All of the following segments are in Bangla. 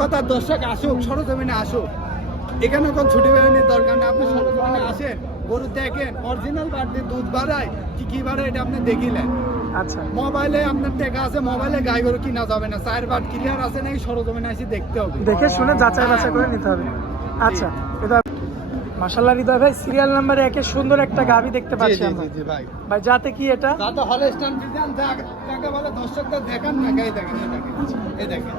কথা দর্শক আসুক সরজমিনে আসুক। এখানে কোন ছুটি বেরোনোর দরকার নেই। আপনি সরজমিনে আসেন গরু দেখেন অরিজিনাল বাড়তি দুধ বাড়ায় কি কি বাড়ায় এটা আপনি দেখিলেন। আচ্ছা। মোবাইলে আপনার টাকা আছে মোবাইলে গাই গরু কিনা যাবে না। চায়ের বাট ক্লিয়ার আছে নাকি সরজমিনে এসে দেখতে হবে। দেখে শুনে যাচাই বাছাই করে নিতে হবে। আচ্ছা এটা মাশাল্লাহ হৃদয় ভাই সিরিয়াল নাম্বারে একে সুন্দর একটা গাভি দেখতে পাচ্ছি আমরা। জি, জি ভাই। ভাই যাতে কি এটা? দাদা হলে স্ট্যান্ড বিধান যাকে বলে দর্শকদের দেখান না এই দেখেন এই দেখেন।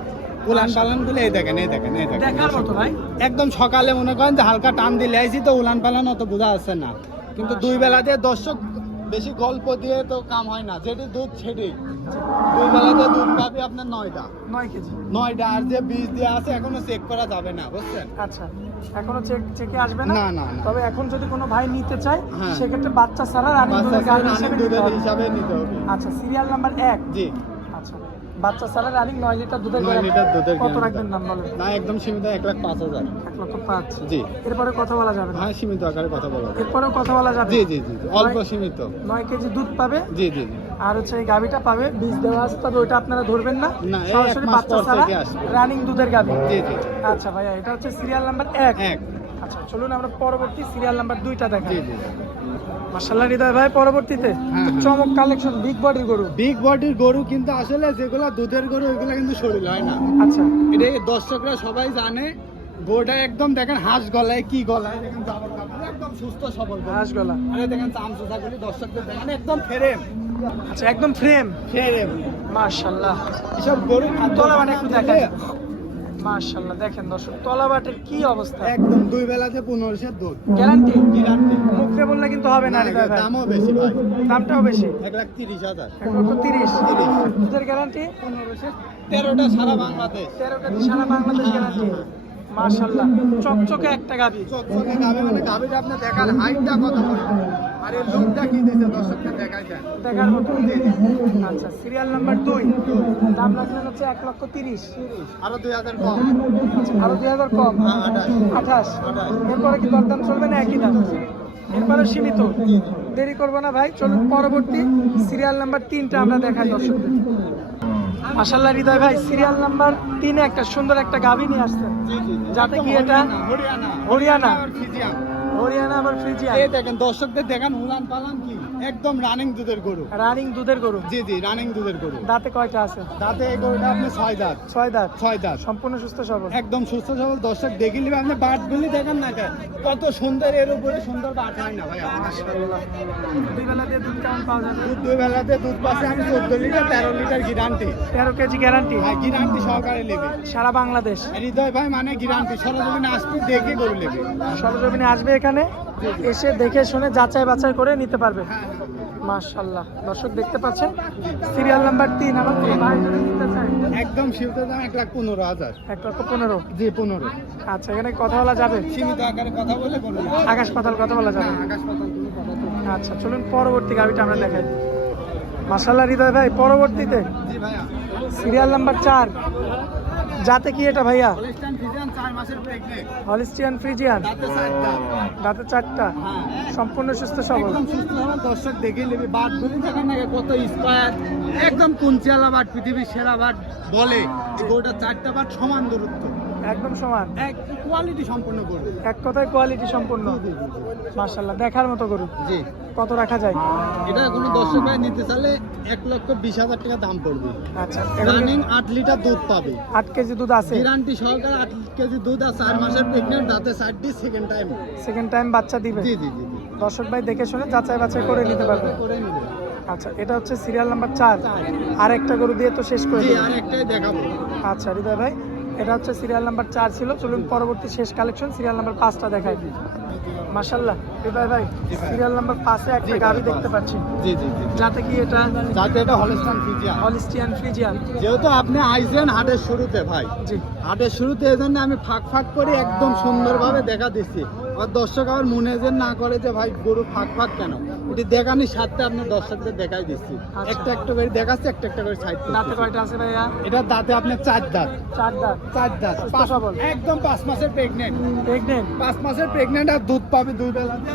উলান পালানগুলো এই দেখেন এই দেখেন এই দেখেন দেখার মতো ভাই। একদম সকালে মনে করেন যে হালকা টান দিলে আইছি তো উলান পালান অত বোঝা যাচ্ছে না। কিন্তু দুই বেলা দিয়ে দর্শক বেশি গল্প দিয়ে তো কাম হয় না। যেটি দুধ সেটি। দুই বেলাতে দুধ পাবে আপনার নয়টা নয় কেজি। নয়টা আর যে বীজ দেওয়া আছে এখনও চেক করা যাবে না বুঝছেন? আচ্ছা এখনও চেক চেকে আসবে না? না না তবে এখন যদি কোনো ভাই নিতে চায় হ্যাঁ। সেক্ষেত্রে বাচ্চা ছাড়া রানিং দুধের হিসেবে নিতে হবে। আচ্ছা সিরিয়াল নাম্বার এক। জি। বাচ্চা ছাড়া রানিং নয় লিটার দুধের নয় লিটার দুধের কত রাখবেন নাম বলেন? না একদম সীমিত এক লাখ পাঁচ হাজার। এক লক্ষ পাঁচ। জি। এরপরে কথা বলা যাবে হ্যাঁ সীমিত আকারে কথা বলা যায়। এরপরেও কথা বলা যাবে? জি জি জি অল্প সীমিত। নয় কেজি দুধ পাবে? জি জি জি। আর হচ্ছে এই গাভিটা পাবে বীজ দেওয়া আছে তবে ওইটা আপনারা ধরবেন না। সরাসরি বাচ্চা ছাড়া রানিং দুধের গাভি। জি জি আচ্ছা ভাইয়া এটা হচ্ছে সিরিয়াল নাম্বার এক। এক। আচ্ছা চলুন আমরা পরবর্তী সিরিয়াল নাম্বার দুইটা দেখাই। মার্শাল্লাহ হৃদয় ভাই পরবর্তীতে হ্যাঁ, হ্যাঁ। চমক কালেকশন বিগ বডির গরু। বিগ বডির গরু কিন্তু আসলে যেগুলো দুধের গরু ওইগুলো কিন্তু শরীর হয় না। আচ্ছা। এটা দর্শকরা সবাই জানে গোটা একদম দেখেন হাঁস গলায় কি গলায় দেখেন জাবর কাপড় একদম সুস্থ সবল হাঁস গলা। আরে দেখেন চামচুচাগুলি দর্শকদের দেখেন একদম ফেরেম আচ্ছা একদম ফ্রেম ফেরেম মার্শাল্লাহ এসব গরু খাদ্য তলা মানে একটু খানা দেখান। দিলে মার্শাল্লাহ দেখেন দর্শক তলাবাটের কি অবস্থা? একদম দুই বেলাতে পনেরোশের দুধ। গ্যারান্টি? গ্যারান্টি। মুখে বললে কিন্তু হবে না হৃদয় ভাই। দামও বেশি ভাই। দামটাও বেশি। এক লাখ তিরিশ হাজার। এক লক্ষ তিরিশ। তিরিশ। দুধের গ্যারান্টি? পনেরোশো তেরোটা সারা বাংলাদেশ। তেরো কেজি সারা বাংলাদেশ গ্যারান্টি। মার্শাল্লাহ চকচকে একটা গাভি চকচকে গাবে মানে গাবিটা আপনি দেখার হাইটটা কত বড় লুকটা কি দিছে দর্শককে দেখাই যায় দেখার মতো। আচ্ছা সিরিয়াল নাম্বার দুই। দাম হচ্ছে এক লক্ষ তিরিশ। আরও দুই হাজার কম। আরও দুই হাজার কম? হ্যাঁ, আঠাশ। এরপরে কি দরদাম চলবে না একই দাম? এরপরে সীমিত। দেরি করব না ভাই চলুন পরবর্তী সিরিয়াল নাম্বার তিনটা আমরা দেখাই দর্শকদের। মাসাল্লাহ হৃদয় ভাই সিরিয়াল নাম্বার তিনে একটা সুন্দর একটা গাভি নিয়ে আসছেন। যাতে কি এটা? হরিয়ানা। হরিয়ানা। আবার ফ্রিজিয়ান এই দেখেন দর্শকদের দেখেন উলান পালান কি একদম রানিং দুধের গরু। রানিং দুধের গরু? জি জি রানিং দুধের গরু। দাঁতে কয়টা আছে? দাঁতে এই গরুটা আপনি ছয় দাঁত। ছয় দাঁত? ছয় দাঁত। সম্পূর্ণ সুস্থ সবল? একদম সুস্থ সবল। দর্শক দেখে নিবে আপনি বাটগুলি দেখেন না কেন? কত সুন্দর এর উপরে সুন্দর বাট হয় না ভাই দুই বেলা দিয়ে দুধ কেমন পাওয়া যাবে? দুধ দুই বেলাতে দুধ পাচ্ছে আমি চোদ্দ লিটার তেরো লিটার গ্যারান্টি তেরো কেজি গ্যারান্টি হ্যাঁ গ্যারান্টি সহকারে নেবে। সারা বাংলাদেশ? হৃদয় ভাই মানে গ্যারান্টি সরজমিনে আসবে দেখে গরু নেবে। সরজমিনে আসবে এখানে? এসে দেখে শুনে যাচাই বাছাই করে নিতে পারবে। হ্যাঁ মাশাল্লাহ দর্শক দেখতে পাচ্ছেন সিরিয়াল নাম্বার তিন আমার কোনো ভাই যদি নিতে চায়? একদম সীমিত দাম এক লাখ পনেরো হাজার। এক লক্ষ পনেরো? জি পনেরো। আচ্ছা এখানে কথা বলা যাবে? সীমিত আকারে কথা বলে। আকাশ পাতাল কথা বলা যাবে? আকাশ পাতাল। আচ্ছা চলুন পরবর্তী গাড়িটা আমরা দেখাই। মাসাল্লাহ হৃদয় ভাই পরবর্তীতে জি ভাইয়া। সিরিয়াল নাম্বার চার। যাতে কি এটা ভাইয়া? হলিস্টিয়ান ফ্রিজিয়ান দাঁতে চারটা। হ্যাঁ। সম্পূর্ণ সুস্থ সবল। একদম সুস্থ। সবল দর্শক দেখে নেবে বাট গুলি দেখেন না কত স্কোয়ার একদম কুঞ্চিয়ালা বাট পৃথিবীর সেরা বাট বলে গরুটা চারটা বাট সমান দূরত্ব। একদম সমান। এক কোয়ালিটি সম্পূর্ণ গরু এক কথায় কোয়ালিটি সম্পূর্ণ মাশাল্লাহ দেখার মতো গরু জি। কত রাখা যায়? এটা কোনো দর্শক ভাই নিতে চাইলে এক লক্ষ বিশ হাজার টাকা দাম পড়বে। আচ্ছা রানিং আট লিটার দুধ পাবে। আট কেজি দুধ আছে। গ্যারান্টি সহকারে আট কেজি দুধ আর চার মাসের প্রেগনেন্ট দাঁতে চার ডি সেকেন্ড টাইম সেকেন্ড টাইম বাচ্চা দিবে। জি জি জি। দর্শক ভাই দেখে শুনে যাচাই বাছাই করে নিতে পারবে। আচ্ছা এটা হচ্ছে সিরিয়াল নাম্বার চার। আর একটা গরু দিয়ে তো শেষ করে দেখাবো। আচ্ছা হৃদয় ভাই এটা হচ্ছে সিরিয়াল নাম্বার চার ছিল। চলুন পরবর্তী শেষ কালেকশন সিরিয়াল নাম্বার পাঁচটা দেখাই। মাশাল্লাহ ভাই ভাই। সিরিয়াল নাম্বার পাঁচে একটা গাড়ি দেখতে পাচ্ছি। জি জি জি যাতে কি এটা যাতে এটা হলিস্টান ফ্রিজিয়ান হলিস্টিয়ান ফ্রিজিয়ান যেহেতু আপনি আইছেন হাটের শুরুতে ভাই। জি। হাটের শুরুতে এই জন্য আমি ফাঁক ফাঁক করে একদম সুন্দরভাবে দেখা দিচ্ছি। আর দর্শক আবার মনে যে না করে যে ভাই গরু ফাঁক ফাঁক কেন? এটি দেখানির সাথে আপনি দর্শকদের দেখাই দিচ্ছি। আচ্ছা। একটা একটা করে দেখাচ্ছি একটা একটা করে সাইড দাঁতে কয়টা আছে ভাইয়া? এটা দাঁতে আপনার চার দাঁত। চার দাঁত। চার দাঁত। পাঁচ- একদম পাঁচ মাসের প্রেগনেন্ট প্রেগনেন্ট পাঁচ মাসের প্রেগনেন্ট আর দুধ পাবে দুই বেলাতে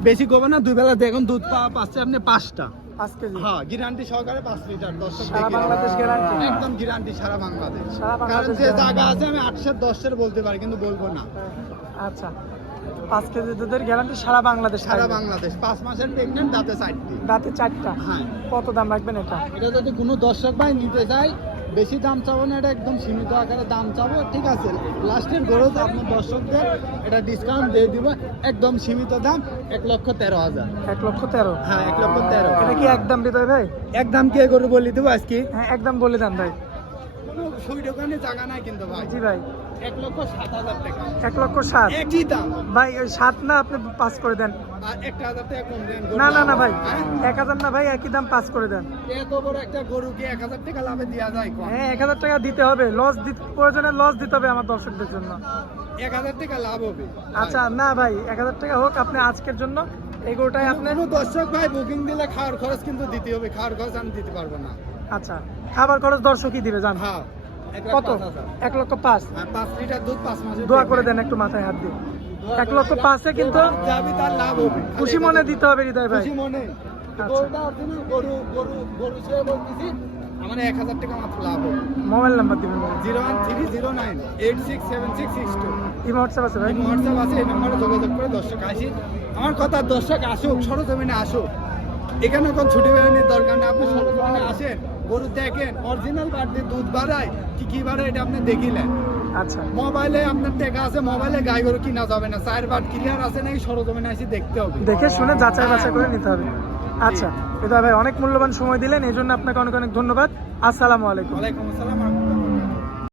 বেশি করবে না দুই বেলা দেখুন দুধ পাওয়া পাচ্ছে আপনি পাঁচটা। হ্যাঁ গ্যারান্টি সহকারে পাঁচ লিটার। সারা বাংলাদেশ নেবে। গ্যারান্টি একদম গ্যারান্টি সারা বাংলাদেশ। কারণ যে জায়গা আছে আমি আটশের দশের বলতে পারি কিন্তু বলব না। আচ্ছা। পাঁচ কেজি দুধের গ্যারান্টি সারা বাংলাদেশ সারা বাংলাদেশ। পাঁচ মাসের প্রেগনেন্ট দাঁতে চারটি। রাতে চারটা? হ্যাঁ। কত দাম রাখবেন এটা? এটা যদি কোনো দর্শক ভাই নিতে চায় বেশি দাম চাবো না এটা একদম সীমিত আকারে দাম চাবো। ঠিক আছে লাস্টের গরজ আপনার দর্শকদের এটা ডিসকাউন্ট দিয়ে দিব একদম সীমিত দাম এক লক্ষ তেরো হাজার। এক লক্ষ তেরো? হ্যাঁ এক লক্ষ তেরো। এটা কি একদম হৃদয় ভাই? একদম কে গরু বলি দেবো আজকে? হ্যাঁ একদম বলে দেন ভাই। সুই দোকানে জায়গা নাই কিন্তু ভাই। জি ভাই। এক লক্ষ সাত হাজার টাকা। এক লক্ষ সাত? একই দাম। ভাই ওই সাত না আপনি পাস করে দেন? একটা হাজার টাকা কম দেন না না না ভাই। হ্যাঁ? এক হাজার না ভাই একই দাম পাস করে দেন। এত বড় একটা গরুকে এক হাজার টাকা লাভে দেওয়া যায় হ্যাঁ এক হাজার টাকা দিতে হবে। লস দিতে প্রয়োজনে লস দিতে হবে আমার দর্শকদের জন্য। এক হাজার টাকা লাভ হবে। আচ্ছা না ভাই এক হাজার টাকা হোক আপনি আজকের জন্য। এগুলোটাই আপনার দর্শক ভাই বুকিং দিলে খাওয়ার খরচ কিন্তু দিতে হবে। খাওয়ার খরচ আমি দিতে পারব না। আচ্ছা খাবার খরচ দর্শকই দিবে জান হ্যাঁ। কত? এক লক্ষ পাঁচ? হ্যাঁ, পাঁচ লিটার দুধ পাঁচ দোয়া করে। দেন একটু মাথায় হাত দিয়ে। এক লক্ষ। পাঁচে কিন্তু যাবি তার লাভ হবে। খুশি মনে দিতে হবে হৃদয় ভাই। খুশি মনে। আচ্ছা। আমার এক হাজার টাকা মাত্র লাভ হবে। মোবাইল নাম্বার দিবেন zero one three zero nine eight six seven six six two. Imo WhatsApp আছে ভাই। হোয়াটসঅ্যাপ আছে এই নম্বরে যোগাযোগ করে দর্শক আসি। আমার কথা দর্শক আসুক সরজমিনে আসুক। এখানে কোন ছুটি বেরোনোর দরকার নেই আপনি সরজমিনে আসেন। গরু দেখেন অরিজিনাল বাড়তি দুধ বাড়ায় কি কি বাড়ায় এটা আপনি দেখিলেন। আচ্ছা। মোবাইলে আপনার টেকা আছে মোবাইলে গাই গরু কিনা যাবে না চার বাট ক্লিয়ার আছে নাকি সরজমিনে আসি দেখতে হবে। দেখে শুনে যাচাই বাছাই করে নিতে হবে। আচ্ছা এটা ভাই অনেক মূল্যবান সময় দিলেন এই জন্য আপনাকে অনেক অনেক ধন্যবাদ। আসসালামু আলাইকুম। ওয়ালাইকুম আসসালাম।